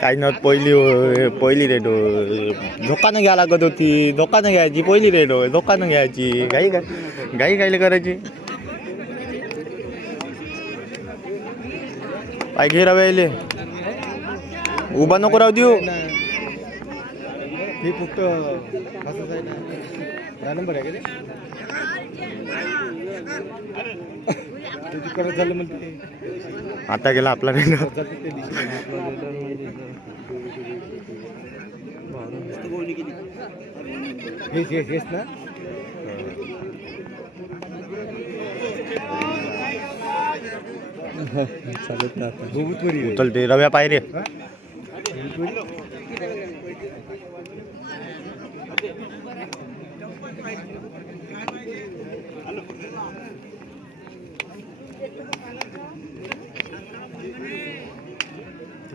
काही नव्हत पहिली रेट धोकानं घ्या लागत होती. धोकानं घ्यायची पहिली रेट होय. धोकानं घ्यायची गाई गाईला करायची. काय घे रवायले उभा नको राहू देऊ. हे फक्त असंच आहे ना. 10 नंबर आहे का ते करत झालं म्हणते. आता गेला आपला रेट. हेच ना. चालत ना आता उचलते रव्या पाय रे.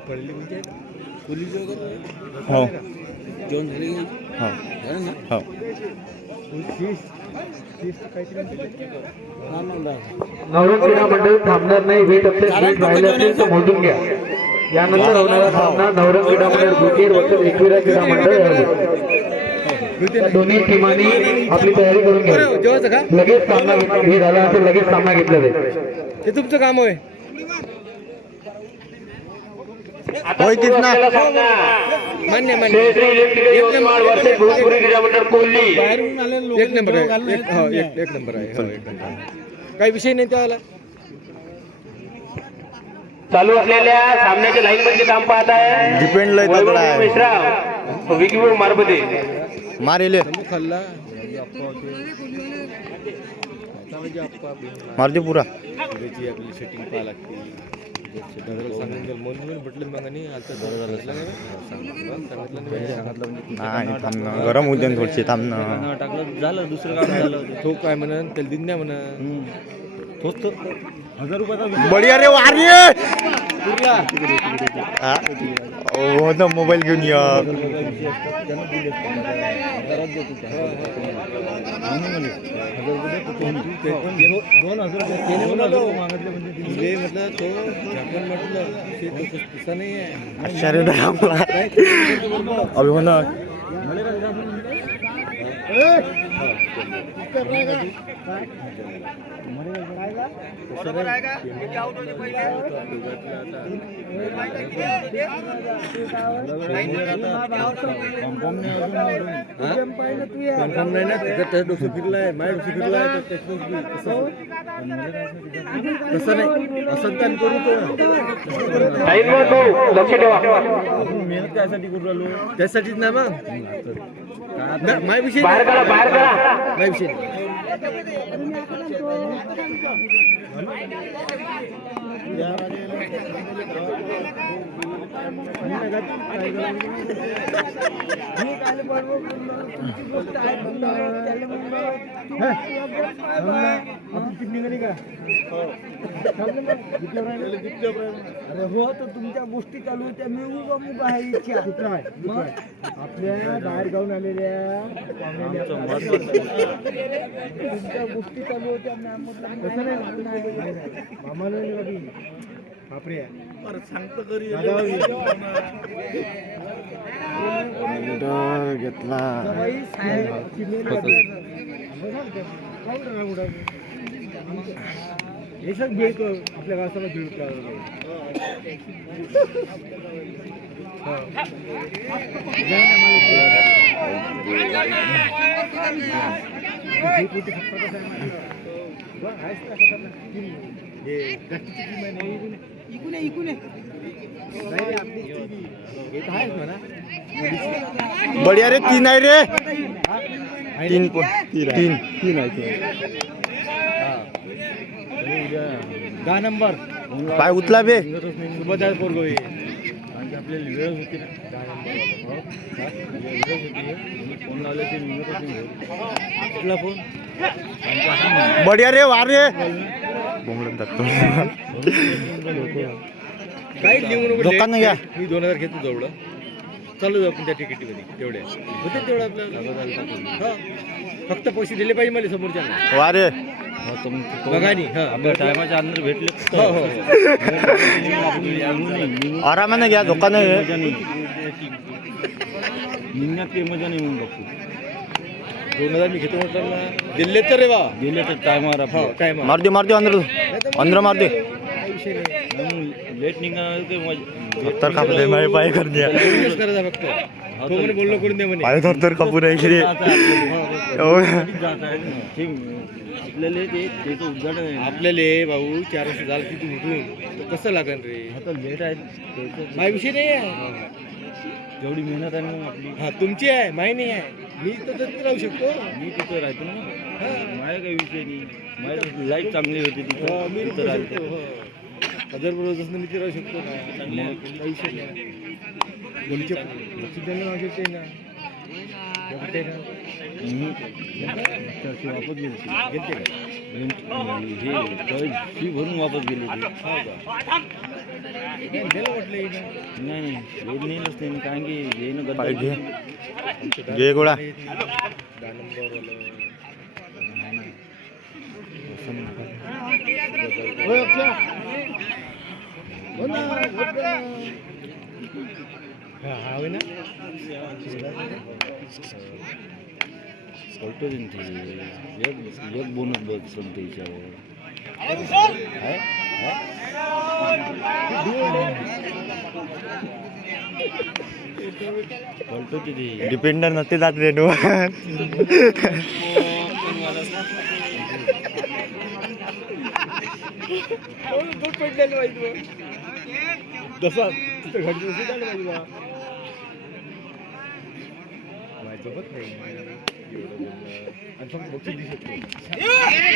पडली म्हणजे पोलीस वगैरे हो जेवण झाले की हो ना. हो नवरंग क्रीडा मंडळ थांबणार नाही. वेट राहिले असेल तर मोजून घ्या. यानंतर होणारा सामना नवरंग क्रीडा मंडळ बुकेर वर्सेस एकविरा क्रीडा मंडळ. दोन्ही टीमांनी आपली तयारी करून घ्या. लगेच सामना हे झाला असेल लगेच सामना घेतला जाईल. ते तुमचं काम होय. होय तीच ना. मान्य एक नंबर आहे. एक नंबर आहे. काही विषय नाही त्याला. चालू असलेल्या सामन्याच्या लाईन मध्ये काम पाहत आहे. डिपेंड लय तगडा आहे. विकीवर मारबते मारेले खाल्ला मारते पुरा. त्याची आपली सेटिंग पाहा लागते. म्हणून म्हटलं मग आणि आता नाही थांबणं गरम होते थोडीशी थांबणं. टाकलं झालं. दुसरं काम झालं. तो काय म्हणन त्याला दिन द्या म्हणा. तोच तो 1000 रुपयाचा बढिया रे वारी. हो ना मोबाईल घेऊन या. म्हटलं तो आपण म्हटलं तसा नाही आहे. शरीर अभिमान बरोबर आहे का? किती आउट होते पहिले? कन्फर्म नाही ना. त्याचा डोसं फिरलाय. माझ्या डोसं फिरलाय. तसं नाही. असं काम करू लक्ष ठेवा. आपण मेहनत त्यासाठी करू राहिलो. त्यासाठीच ना मग माझ्या विषयी बाहेर करा. माझ्या विषयी अरे हो तर तुमच्या गोष्टी चालू होत्या. मी मुग आहे इच्छा आपल्या बाहेर गावून आलेल्या तुमच्या गोष्टी चालू होत्या. मामाला बापरे घेतला. हे सग भेट आपल्या गावाला भेट बढिया रे. 3 आहे रे. 3 आहे. 10 नंबर पाय उचला बे. सुभद्रा पोरगो आणि आपल्याला वेळ होती ना. 10 नंबर फोन लावले ते कुठला फोन. बढिया रे वार रे. बोंबडत टाकतो. काही लिहून दुकान घ्या. मी 2000 घेतो जवळ. चालू जाऊ आपण त्या तिकिटीमध्ये तेवढे होते तेवढं आपल्याला. फक्त पैसे दिले पाहिजे मला समोरच्या. वारे बघा नी आपल्या टायमाच्या अंदर भेटले आरामाने घ्या धोका नाही मजा नाही निघण्यात काही मजा नाही म्हणून बघतो 2000 मी घेतो म्हटलं ना दिल्ले तर रे बा दिल्ले तर टायमावर काय मार दे अंदर मार दे लेट निघणार ते तर कापू दे माझे पाय कर द्या करायचा फक्त तो म्हणे बोललो करून दे म्हणे पाय तर कापू नाही की रे आपल्याला ते त्याचं उद्घाटन आहे आपल्याला भाऊ 4 वर्ष झालं की तू उठून कसं लागन रे आता लेट आहे माझा विषय नाही आहे जेवढी मेहनत आहे ना आपली हा तुमची आहे माही नाही आहे मी तर तिथे राहू शकतो मी तिथं राहतो ना माझा काही विषय नाही माझी लाईफ चांगली होती तिथं मी तिथं राहतो हजारबरोबर जसं मी तिथे राहू शकतो ना काही विषय नाही गोलीच्या राहू शकते ना वापस गेले फी भरून वापस गेले नाही एवढं नेलंच नाही कारण की येणं पाहिजे घे गोळा पलटो दिन थे एक बोनस बस सुनते पलटो थी डिपेंडर नसते जात रे डो तसा तिथं घडलं झालं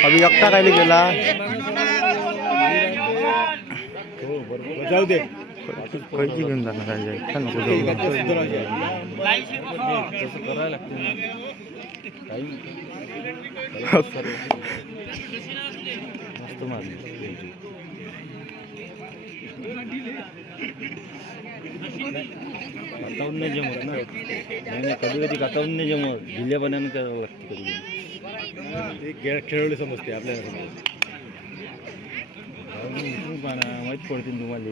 अभी एकटा राहिले गेला जाऊ दे कैची घेऊन जाणार आहे एकटा नको जाऊ तसं करायला लागतं मस्त मारली कातावून नाही जमत ना नाही कधी कधी कातावून नाही जमत ढिल्यापणाने करावं लागते कधी खेळवले समजते आपल्याला माहीत पडते तुम्हाला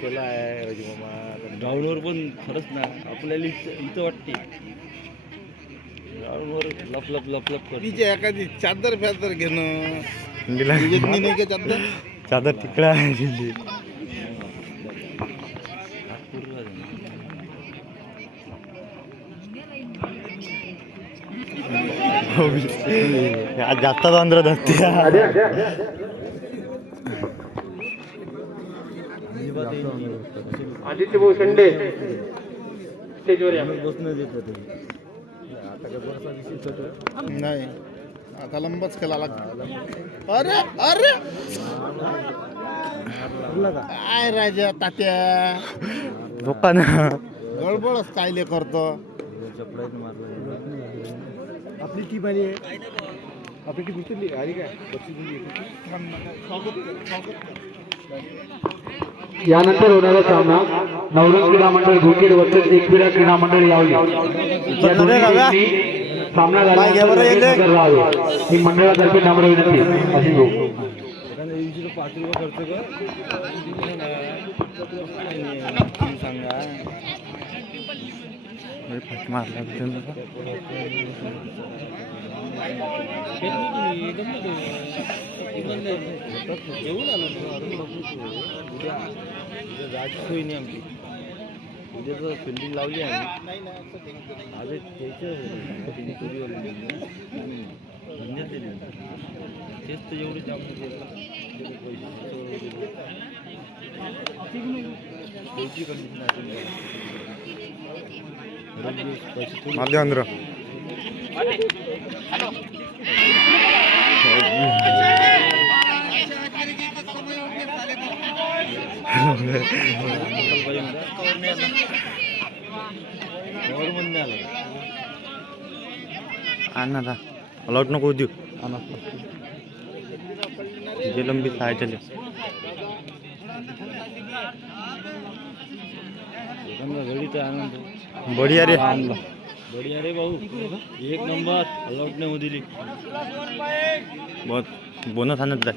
त्याला आहे राजू मामा ग्राउंडवर पण खरंच ना आपल्याला इथं वाटते ग्राउंडवर लप लप लप लप करते एखादी चादर फ्यादर घेणं नाही का चादर चादर तिकडे आहे दिल्ली आज जास्त आंध्र धरते आदित्य भाऊ शेंडे स्टेजवर या बसणं देत नाही आता लंबच केला लागतो अरे अरे काय राजा तात्या धोका ना गडबडच कायले करतो आपली टीम आली आहे आपली टीम उचलली आली काय यानंतर होणारा सामना नवरंग क्रीडा मंडळ घोकेड वर्सेस एकविरा क्रीडा मंडळ यावली या दोन्ही टीमनी सामना झाल्यानंतर ही मंडळातर्फे नम्र विनंती अशी भाऊ 5 रुपये खर्च कर सांगा फट मारला जेवून आलो उद्या जायची सोय नाही आमची उद्या तर फिल्डिंग लावली आहे आज त्याचं तेच तर एवढे जाम मारले आंध्र आना था अलॉट नको देऊ जे लंबी सहाय चले घडी तर आनंद बढ़िया रे बढिया रे भाऊ एक नंबर अलॉट नाही होऊ दिली बहुत बोनस आणत आहे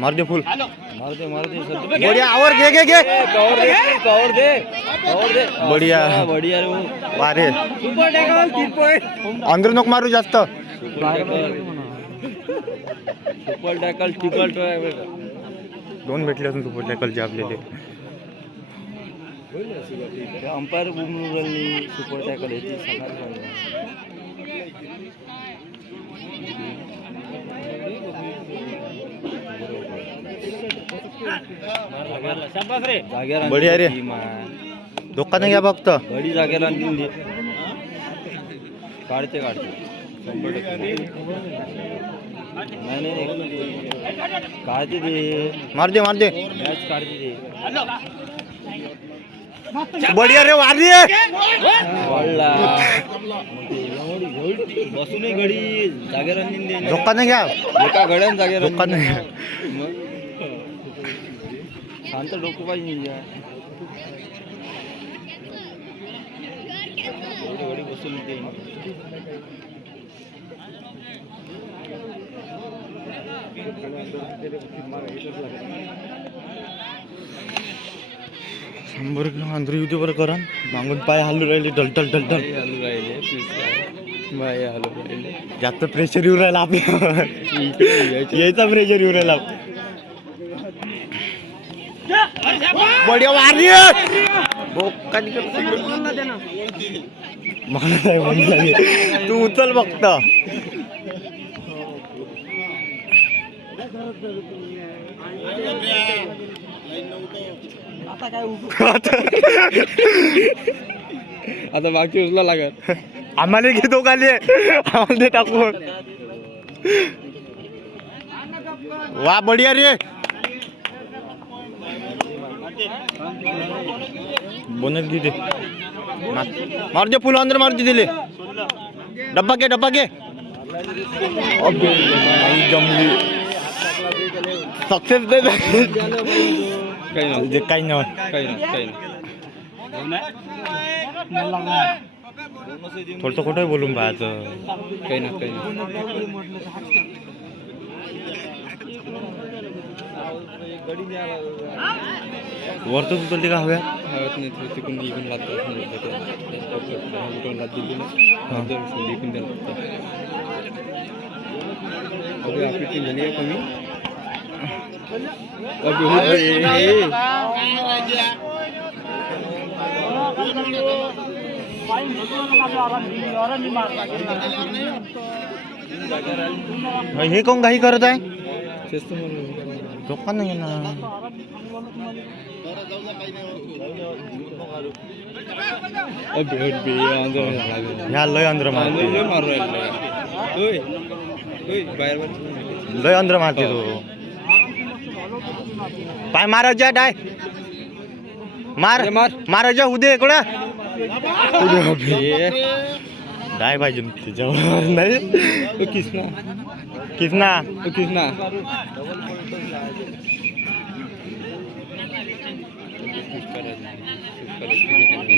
मार दे फुल मारते बढिया आवर घे घे घे कवर दे बढिया बढिया रे भाऊ वारे सुपर टॅकल 3 पॉइंट अंदर नको मारू जास्त सुपर टॅकल ट्रिपल ट्राय दोन भेटले असून सुपर टॅकलचे आपल्याला अंपायर बुमरुगलनी सुपर टॅकल येते जागेवर बढिया रे. दुकानं घ्या फक्त घडी जागेला आणली काढते 100% नाही काढते ते मार दे मॅच काढते ते बढिया रे वारी वळला बसून घडी जागेवर आणली दुकानं घ्या एका घड्यान जागेवर दुकानं घ्या शांत डोकं पाहिजे घडी बसून ते शंभर किलो अंदर युती बरं करा मागून पाय हलू राहिले ढलढल ढलढल हलू राहिले बाय हलू राहिले जास्त प्रेशर येऊ राहिला आपल्यावर यायचा प्रेशर येऊ राहिला बढिया वारी मला नाही म्हणलं तू उचल फक्त आता बाकी उचला लागत आम्हाला घेतो खाली आम्हाला ते टाकून वा बढिया रे बोनस दे मार दे फुल अंदर मार दे दिले डब्बा के अबे नाही जमली सक्सेस दे काही नाही थोडंसं खोटं बोलून पाहायचं काही ना वरतच उचलते का हव्या हवत नाही तिकडून इकडून लागतं आपली टीम झाली आहे कमी हे कोण काही करत आहे तेच तर लोकांना घे ना ह्या लय अंदर मारते लय अंदर मारते तो पाय मारायचा डाय मारायचा उद्या इकडं डाय पाहिजे त्याच्यावर नाही किसना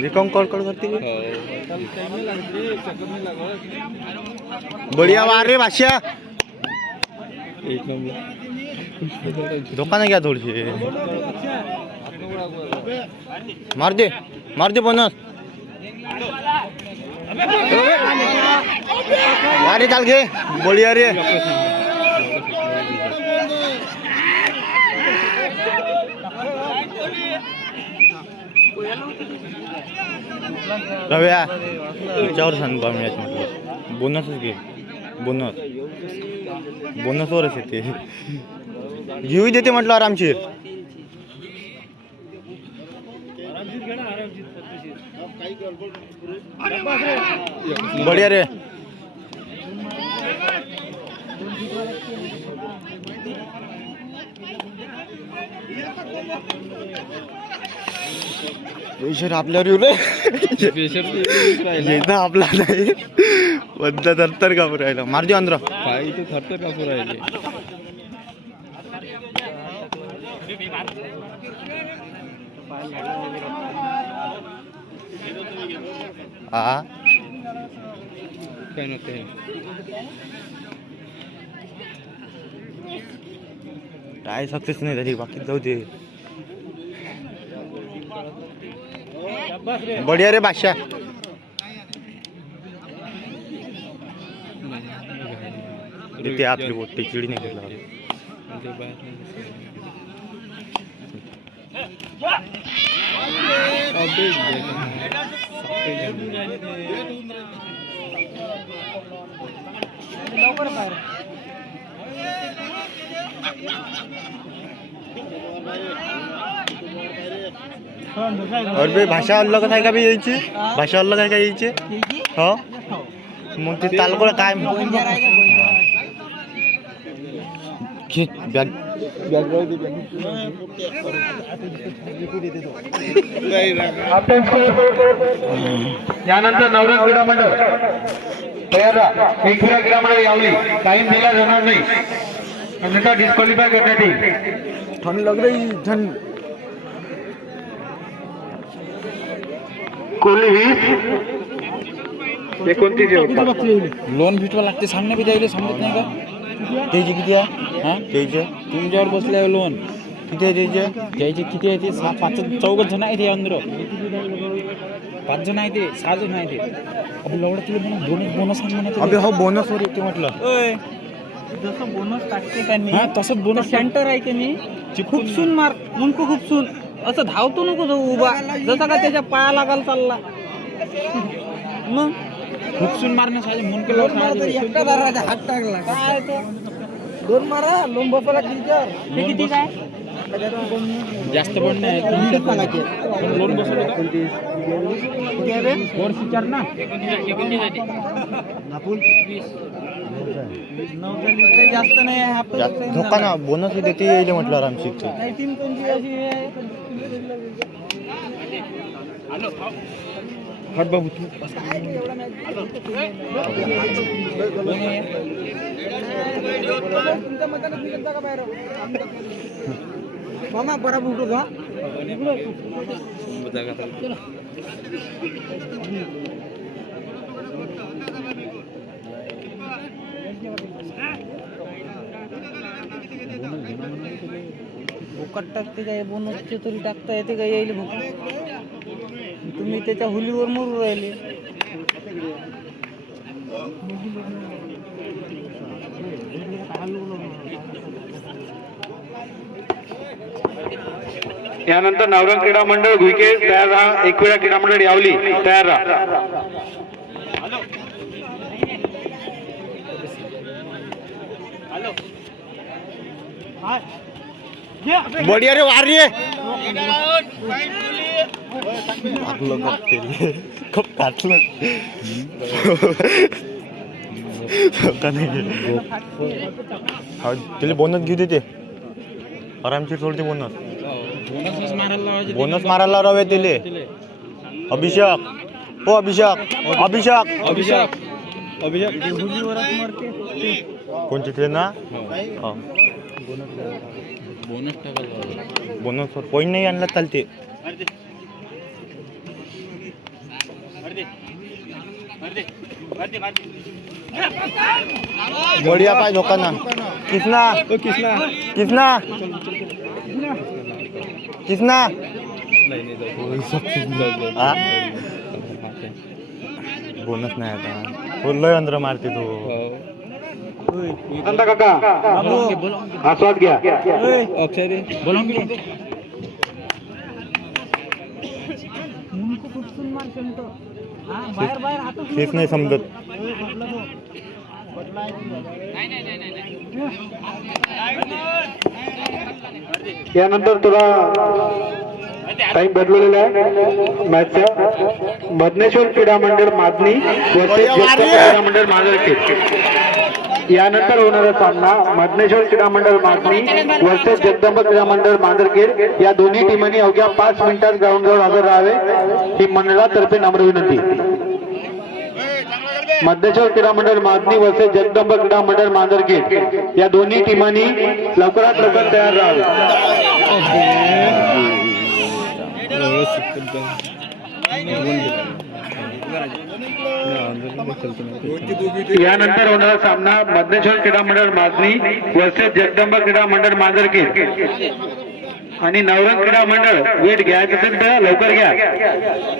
विकम कॉल करते बढिया वार रे भाष्या एक नंबर दुकानं घ्या थोडीशी मार दे बोनस अरे चाल घे बढिया रे रव्या त्याच्यावर सांग बा मॅच म्हटलं बोनसच घे बोनसवरच येते घेऊ देते म्हटलं आरामशीर बढिया रे प्रेशर आपल्यावर येऊ रे आपला नाही बद्दा तर कापू राहिला मार दे अंदर पाय इथे थरथर कापू राहिले हा काय नव्हते काय सक्सेस नाही झाली बाकी जाऊ दे बढिया रे बादशाह ते आपली बोट चिडी नाही केला और बे भाषा अलग आहे का बे यायची भाषा अलग आहे का यायची हो मग ते तालगोळ काय घे बॅग यानंतर नवरंग क्रीडा मंडळ तयार राहा एकविरा क्रीडा मंडळ यावली टाइम दिला जाणार नाही अन्यथा डिस्क्वालिफाय करण्यात येईल ठंड लग रही ठंड कोहली 29 लोन भेटवा लागते सामने बी द्यायला समजत नाही का त्याची किती आहे हां त्याचे तुमच्यावर बसल्यावर लोन किती आहे त्याचे त्याचे किती आहे ते 5 जण आहे ते अंदर 5 जण आहे ते 6 जण आहे ते अबे लवडा तुला बोनस अबे हो बोनस वर येते म्हटलं जसं बोनस टाकते त्यांनी हा तसंच बोनस सेंटर आहे त्यांनी खूपसून मार मुंडको खूपसून असं धावतो नको तो उभा जसा का त्याच्या पाया लागायला चालला मग खुपसून मारण्यासाठी म्हणून दोन मारा तरी एकटा धरायचा हात टाकला काय तो दोन मारा लोन बसवला टीचर ते किती काय जास्त पण नाही लोन बसवलं का वर्ष विचार ना काही जास्त नाही आहे आपण धोका ना बोनस देते येईल म्हटलं आरामशीर नाही टीम कोणती अशी आहे हट बाबू तू तुमच्या मतानं तुम्ही का बाहेर मामा बराबर उठो का भोकाट टाकते काय बोनसचे तरी टाकता येते का येईल भोकाट तुम्ही त्याच्या हुलीवर मरू राहिले यानंतर नवरंग क्रीडा मंडळ घुईके तयार राहा एकविरा क्रीडा मंडळ यावली तयार राहा बढिया रे वार रे काटलं खूप काटलं का नाही तिला बोनस घेऊ देते आरामशीर सोडते बोनस बोनस मारायला रवे तिले अभिषेक हो अभिषेक अभिषेक अभिषेक कोणते ते ना बोनस टाकायला बोनस पॉईंट नाही आणला चालते बढ़िया पाय धोकाना किसना किसना किसना बोनस नाही आता लय अंदर मारते तो नंदा काका आस्वाद घ्या अक्षरे बोलून की मुंडको खूपसून मार शेंटो बाहेर बाहेर हातच तेच नाही समजत यानंतर तुला टाइम बदललेला आहे मॅचचा मधनेश्वर क्रीडा मंडळ मादनी क्रीडा मंडळ मांजरखेड यानंतर होणारा सामना मधनेश्वर क्रीडा मंडळ मादनी वर्सेस जगदंब क्रीडा मंडळ मांजरखेड या दोन्ही टीमांनी अवघ्या 5 मिनिटात ग्राउंडवर हजर राहावे ही मंडळातर्फे नम्र विनंती मधनेश्वर क्रीडा मंडळ मादनी वर्सेस जगदंब क्रीडा मंडळ मांजरखेड या दोन्ही टीमांनी लवकरात लवकर तयार राहावे यानंतर होणारा सामना मधनेश्वर क्रीडा मंडळ माजनी वर्सेस जगदंबा क्रीडा मंडळ मांजरखेड. आणि नवरंग क्रीडा मंडळ वेट घ्यायचं असेल तर लवकर घ्या,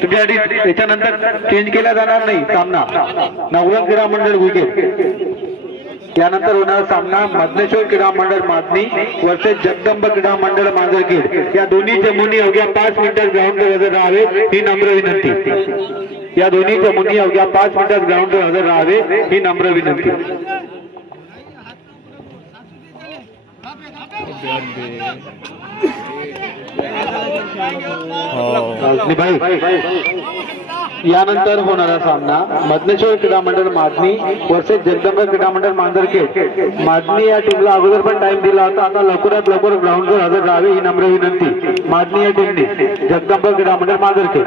तुमच्यासाठी त्याच्यानंतर चेंज केला जाणार नाही सामना. नवरंग क्रीडा मंडळ विकेट. यानंतर होणारा सामना मधनेश्वर क्रीडा मंडळ माजनी वर्सेस जगदंबा क्रीडा मंडळ मांजरखेड. या दोन्ही चमूंनी अवघ्या 5 मिनिटात ग्राउंडवर हजर राहावे ही नम्र विनंती. या दोन्ही चमूंनी अवघ्या 5 मिनिटात ग्राउंडवर हजर राहावे ही नम्र विनंती. यानंतर होणारा सामना मधनेश्वर क्रीडा मंडळ माजनी वर्सेस जगदंबा क्रीडा मंडळ मांजरखेड. माजनी या टीमला अगोदर पण टाइम दिला होता, आता लवकरात लवकर ग्राउंडवर हजर राहावे ही नम्र विनंती. माजनी या टीमने जगदंबा क्रीडा मंडळ मांजरखेड.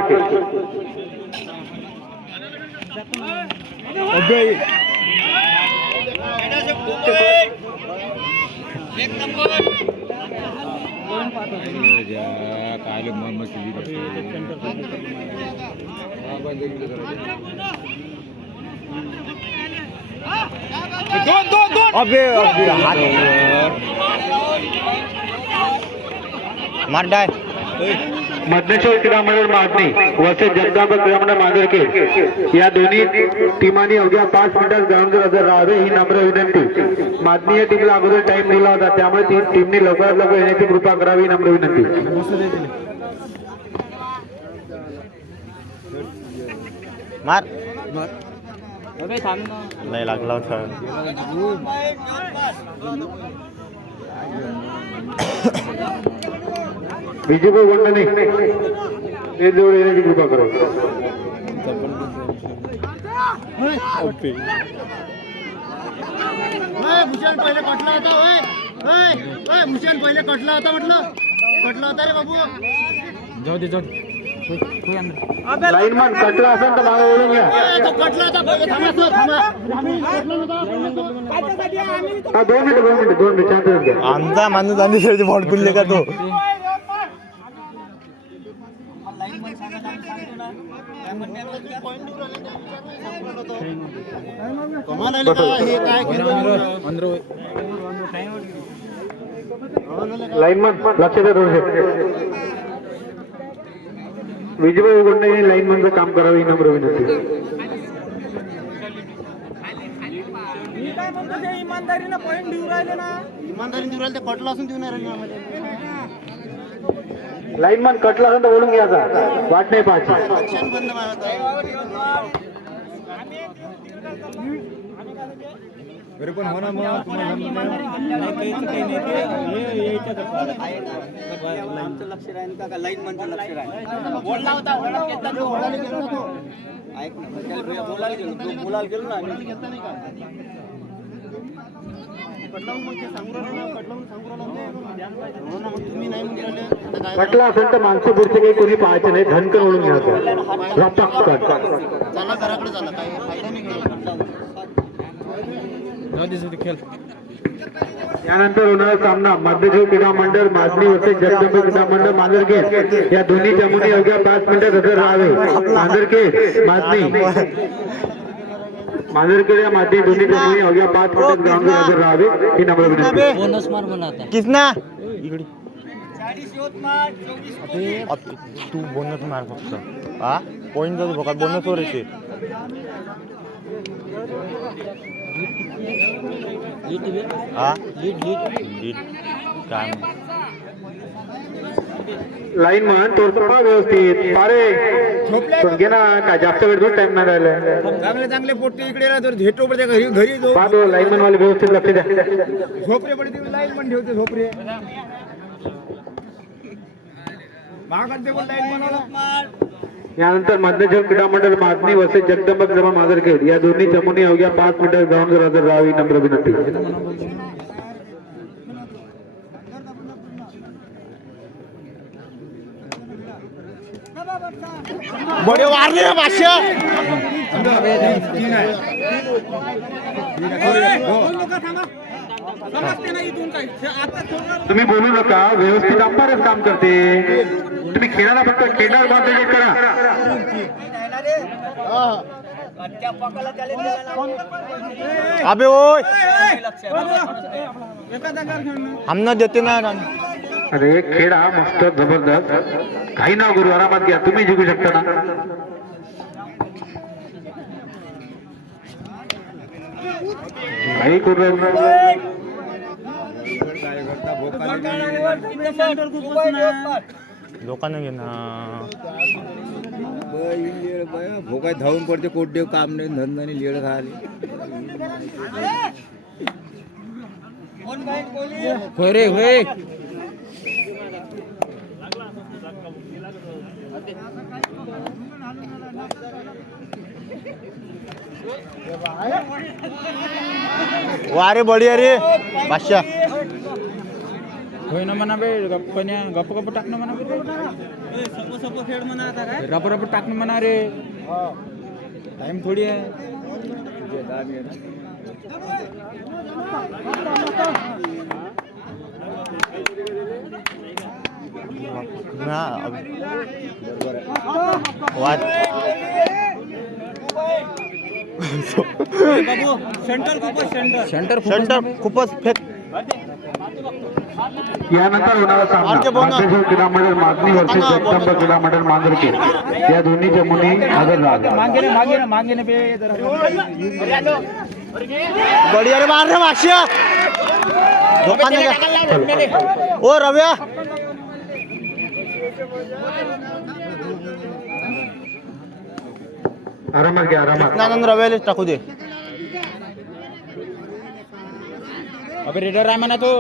अबे मार डाय. मधनेश्वर क्रीडा मंडळ माजनी वर्सेस जगदंबा क्रीडा मंडळ मांजरखेड. या दोन्ही टीमांनी अवघ्या 5 मिनिटात ग्राउंडवर हजर राहावे ही नम्र विनंती. माजनी या टीमला अगोदर टाइम दिला होता, त्यामुळे टीमने लवकरात लवकर येण्याची कृपा करावी ही नम्र विनंती. मार नाही लागला होता. विजयभाई वंडने हे जवळ येण्याची कृपा करावी. भूषण पहिले कटला होता. भूषण पहिले कटला होता म्हटलं. कटला होता रे बाबू. जाऊ दे लाईनमन कटला असेल तर मागे ओढून घ्या. तो कटला होता. थांबा सर, थांबा. हा 2 मिनिट शांत घ्या. आमचा माणूस आणि बॉल खुलले का तो. कमाल आले का हे काय लाईनमन लक्ष द्या थोडे. विजयभाई उघडणे लाईनमनचं काम करावं ही नम्र विनंती. इमानदारीनं पॉईंट देऊ राहिले ना. इमानदारी देऊ राहिले ते कटला असून देऊ नाही राहिले आम्हाला. लाईनमन कटला असेल तर बोलून घ्यायचा, वाट नाही पाहायची. ऍक्शन बंद लक्ष राहील का लाईन म्हणचं लक्ष राहील. बोलला होता ऐक ना, बोलायला गेलो ना कटला असेल तर माणसं पुढचे काही कोणी पाहायचे नाही, धनकन ओढून घ्यायचं. रप्पा कट. चला घराकडे झाला काय फायदा नाही खेळ. यानंतर होणारा सामना मधनेश्वर क्रीडा मंडळ माजनी वर्सेस जगदंबा क्रीडा मंडळ मांजरखेड. या दोन्ही चमूंनी अवघ्या 5 मिनिटात हजर राहावे. मांजरखेड माजनी मांजरखेड या माजनी दोन्ही चमूंनी अवघ्या 5 मिनिटात ग्राउंडवर हजर राहावे ही नम्र विनंती. बोनस मार बनाता किसना इकडे तू बोनस मार फक्त. हा पॉईंट जातो बघा बोनस वर येते. हा लीड काय लाईन म्हण थोडं व्यवस्थित पारे घे ना, काय जास्त वेळ टाइम नाही राहिला. चांगले पोट्टे इकडे झेटो पडते घरी पाहतो लाईनमन वाले व्यवस्थित लक्ष द्या. झोपरे पडते लाईन पण ठेवते झोपरे महागात लाईन बनवला. यानंतर मधनेश्वर क्रीडा मंडळ माजनी वर्सेस जगदंबा क्रीडा मांजरखेड. या दोन्ही चमूंनी अवघ्या 5 मिनिटात ग्राउंडवर हजर राहावी नम्र विनंती. बडे वारले भाष्य. तुम्ही बोलू नका, व्यवस्थित अंपायरच काम करते. तुम्ही खेळायला फक्त खेळणार बांधले करा. अबे ओय आमना देते ना रन. अरे खेळ हा मस्त जबरदस्त काही ना गुरु आरामात घ्या तुम्ही जिंकू शकता ना. काही करू लोकांना घे ना. भोकाय धावून पडते कोटदेव काम नाही धंदा नाही लेड खाली होय रे होय. वारे बढिया रे बादशाह. होय ना म्हणा बे गप्पण्या गप्प गप्प टाकणं म्हणा सप खेळ म्हणा आता काय रप रप टाकणं म्हणा रे. टाइम थोडी आहे. ना वाद सेंटर खूपच फेक. यानंतर होणारा सामना मार्गदर्शक क्रीडा मंडळ मागणी वर्सेस जगदंबा क्रीडा मंडळ मांजरखेड या दोन्ही चमूनी हजर राहतात. मागे बे बढिया रे मार रे बादशाह. लोकांना घ्या. ओ रव्या आरामात घ्या आरामात. आनंद रव्यालाच टाकू दे. अबे रेडर आहे म्हणा तो.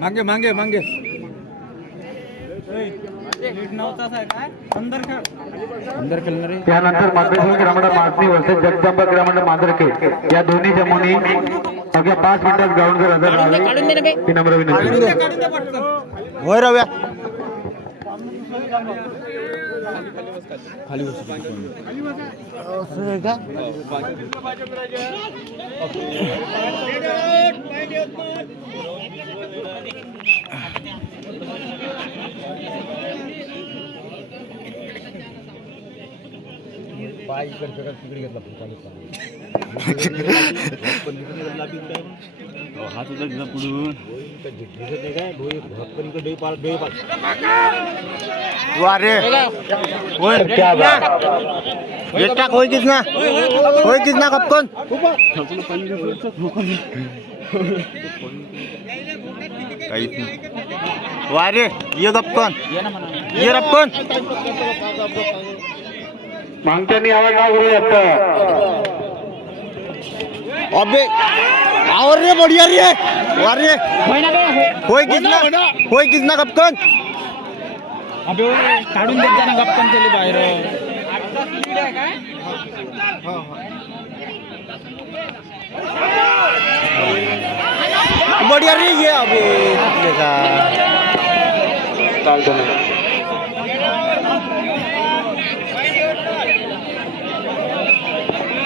मांगे मांगे मांगे अंदर खेळणार आहे. त्यानंतर मार्गदर्शक क्रीडा मंडळ मागणी वर्सेस जगदंबा क्रीडा मंडळ मांजरखेड या दोन्ही चमूनी अवघ्या 5 मिनिटात ग्राउंडवर हजर राहावे ही नम्र विनंती. होय रव्या खाली तिकडे घेतला हात उचलला पुढून वारे होय एकटा होय किस ना कपकन काहीच नाही. वारे ये गपकन ये रपकन. मागच्यांनी आवाज नाव करू शकता. अबे आवर रे बढिया रे वारे होय किस ना कपकन. अबे काढून देत जा ना गप्पन केली बाहेर. बढिया रे ये अबे का चालतो ना.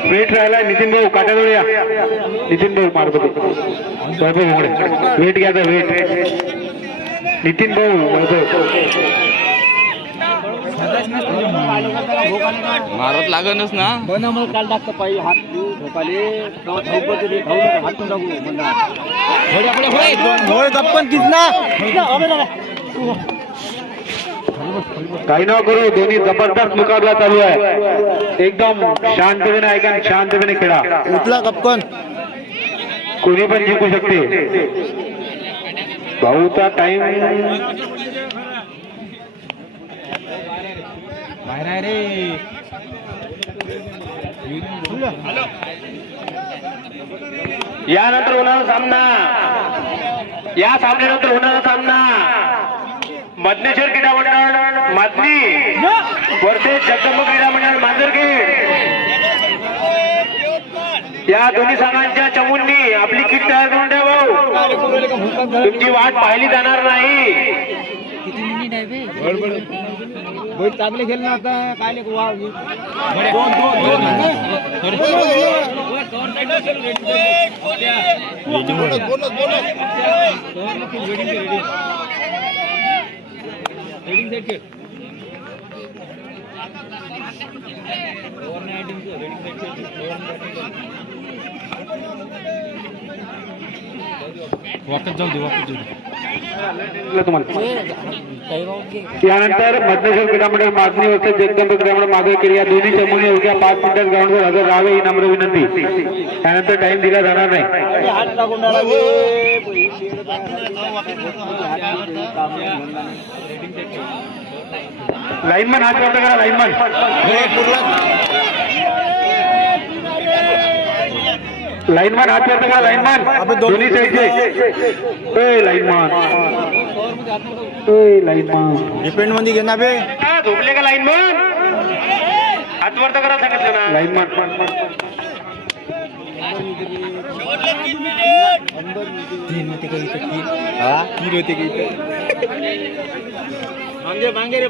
वेट राहिला नितीन भाऊ काट्याजवळ या. नितीन भाऊ मारतो वैभव भोंगडे वेट घ्या वेट. नितीन भाऊ वैभव मारत लागनच ना. बना मला काल टाकतं पाहिजे हात होय गप्पन किस ना. काही ना करू दोन्ही जबरदस्त मुकाबला चालू आहे. एकदम शांततेने ऐका आणि शांततेने खेळा. उठला गप्पन. कोणी पण जिंकू शकते. भाऊचा टाइम बाहेर आहे रे. यानंतर होणारा सामना या सामन्यानंतर होणारा सामना मधनेश्वर क्रीडा मंडळ मातनी वर्सेस जगदंबा क्रीडा मंडळ मांजरखेड या दोन्ही संघांच्या चमूंनी आपली किट तयार करून ठेवा. तुमची वाट पाहिली जाणार नाही. बैठ चांगले खेळ ना आता काय वापस जाऊ दे त्यानंतर मधनेश्वर क्रीडा मंडळ मागणी होते जगदंब क्रीडा मंडळ मागे केली या दोन्ही चमूने उद्या 5 मिनिटात ग्राउंडवर हजर राहावे ही नम्र विनंती. त्यानंतर टाइम दिला जाणार नाही. लाईनमन हात वरती करा. लाईनमन लाईनमन हात वरती करा. लाईनमन दोन्ही साईडचे लाईनमन लाईनमन डिपेंड मध्ये घे ना बे. झोपले का लाईनमन हात वरती करा सांगितलं ना. लाईनमन तीन होते का इथं? तीन होते का इथं? मांगे रे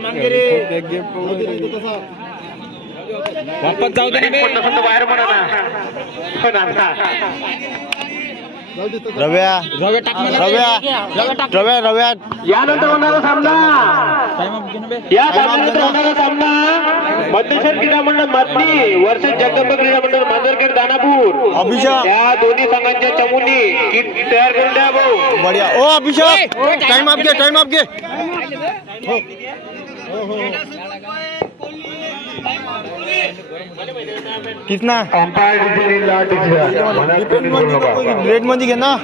वापस जाऊ दे बाहेर म्हणा ना. रव्या रव्या टाक मला रव्या रव्या यानंतर होणारा सामना या सामन्यानंतर होणारा सामना मधनेश्वर क्रीडा मंडळ मातनी वर्ष जगदंब क्रीडा मंडळ मांजरखेड दानापूर अभिषेक या दोन्ही संघांच्या चमूंनी किट तयार करून द्या भाऊ. बढ़िया. ओ अभिषेक टाइम आप घे. टाइम आप घे. कितना अंपायर रेड मध्ये घे ना.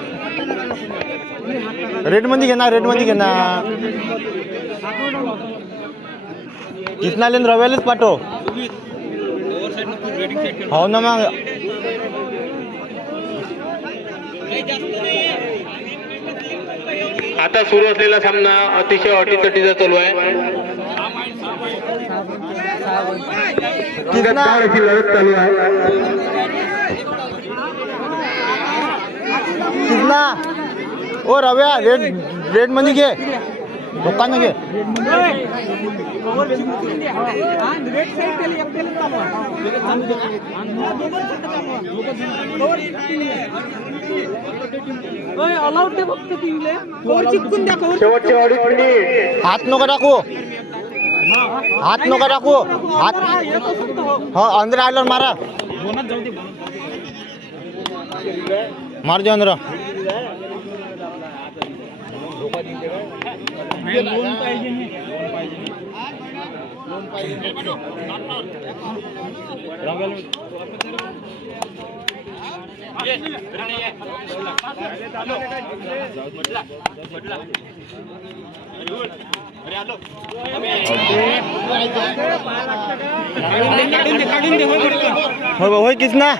रेड मध्ये घे ना. रेड मध्ये घे ना. कितना लेन रव्यालाच पाठव. हो ना मग. आता सुरू असलेला सामना अतिशय अटीतटीचा चालू आहे. कितना लढत चालू आहे. कितना ओ रव्या रेड मध्ये घे. दुकान घे. शेवटचे 2.5 मिनिट. हात नको टाकू. हात नको टाकू. हात हो अंदर आल्यावर मारा. मार दे अंदर. होय किसना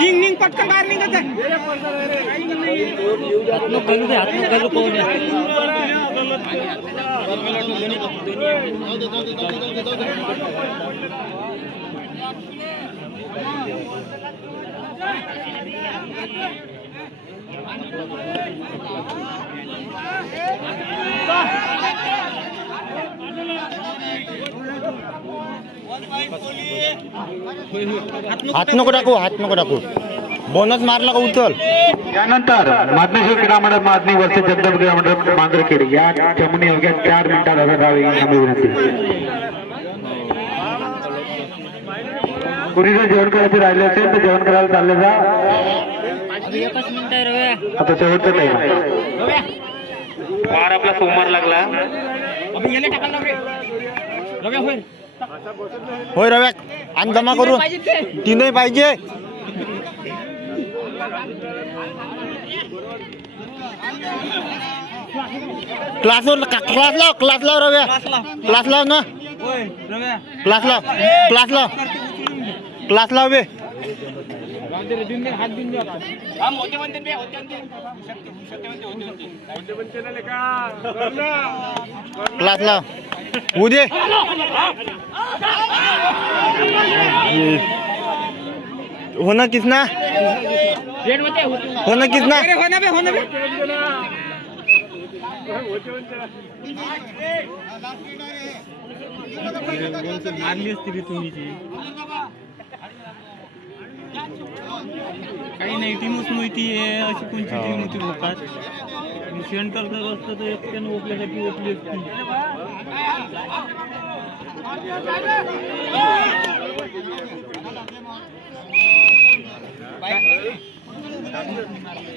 निंग पटकन बाहेर निघत आहे. हात नको टाकू. हात नको टाकू. बोनस मारला का उचल. यानंतर मधनेश्वर क्रीडा मंडळ मादनी वर्ष जगदंब क्रीडा मंडळ मांजरखेड या चमूने अवघ्या 4 मिनिटात हजर राहावे ही नम्र विनंती. कुणी जर जेवण करायचे राहिले असेल तर जेवण करायला चालले जा. आता शेवटचा टाइम आहे. वार आपला सोमवार लागला. होय रव्या आणि जमा करू. तीनही पाहिजे. क्लास लाव रव्या. क्लास लाव ना. क्लास लाव बे. क्लास लाव. उद्या होना किसना. होना किसना. मारली असती रे तुम्ही ती. काही नाही टीमच माहिती आहे अशी कोणती टीम होती भोकात. सेंटर जर असतं तर एकट्यानं ओपल्यासाठी ओपली असती.